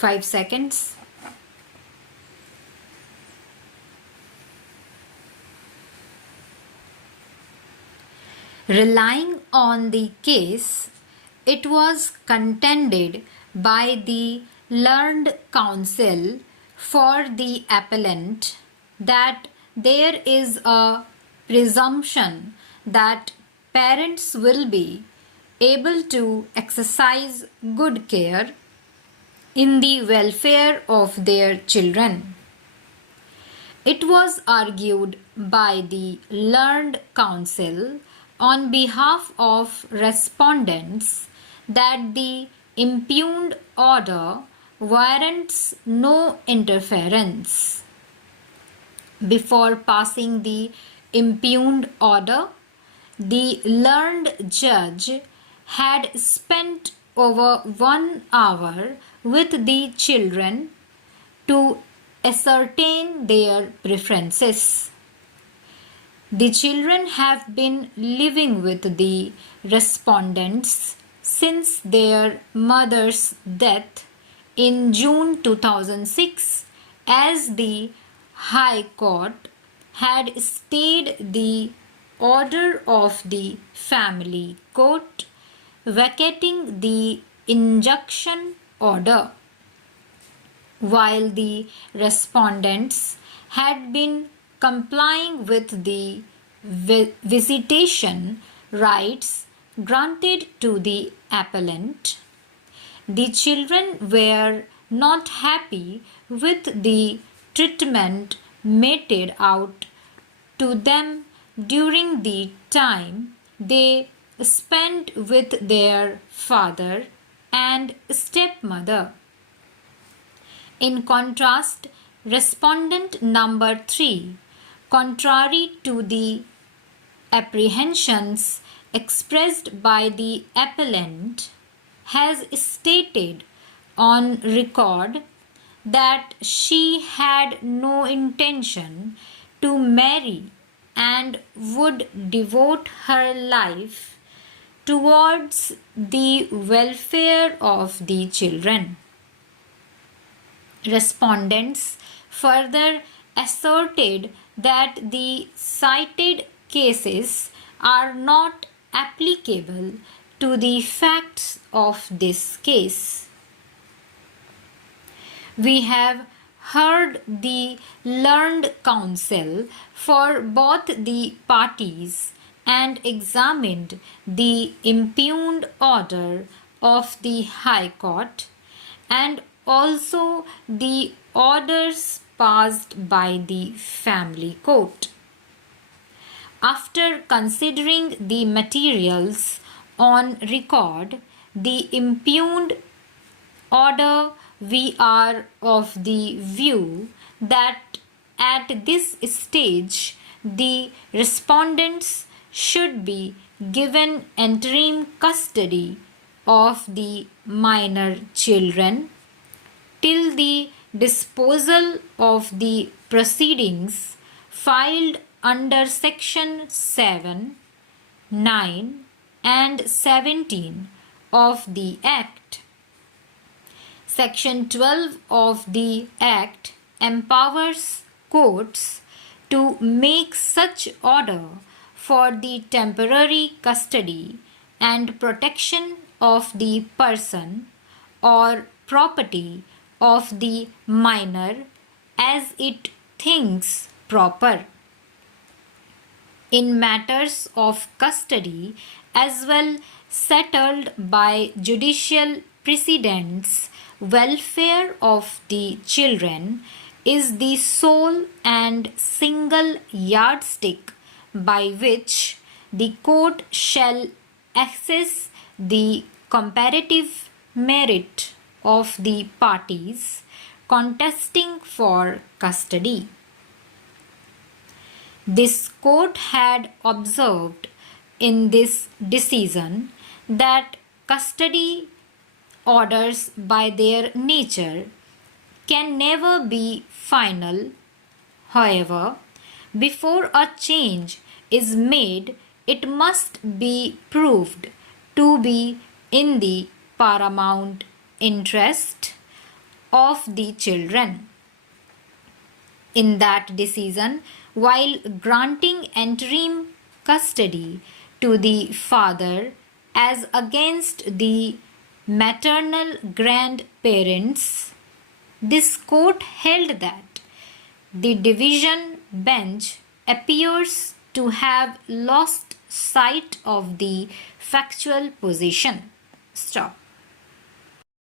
5 seconds. Relying on the case, it was contended by the learned counsel for the appellant that there is a presumption that parents will be able to exercise good care in the welfare of their children. It was argued by the learned counsel on behalf of respondents that the impugned order warrants no interference. Before passing the impugned order, the learned judge had spent over 1 hour with the children to ascertain their preferences. The children have been living with the respondents since their mother's death in June 2006, as the High Court had stayed the order of the family court vacating the injunction order, while the respondents had been complying with the visitation rights granted to the appellant. The children were not happy with the treatment meted out to them during the time they spent with their father and stepmother. In contrast, respondent number 3, contrary to the apprehensions expressed by the appellant, has stated on record that she had no intention to marry and would devote her life towards the welfare of the children. Respondents further asserted that the cited cases are not applicable to the facts of this case. We have heard the learned counsel for both the parties and examined the impugned order of the High Court and also the orders passed by the family court. After considering the materials on record, the impugned order, we are of the view that at this stage the respondents should be given interim custody of the minor children till the disposal of the proceedings filed under Section 7, 9 and 17 of the Act. Section 12 of the Act empowers courts to make such order for the temporary custody and protection of the person or property of the minor as it thinks proper. In matters of custody as well settled by judicial precedents, welfare of the children is the sole and single yardstick by which the court shall assess the comparative merit of the parties contesting for custody. This court had observed in this decision that custody orders by their nature can never be final. However, before a change is made, it must be proved to be in the paramount interest of the children. In that decision, while granting interim custody to the father as against the maternal grandparents, this court held that the division bench appears to have lost sight of the factual position. Stop.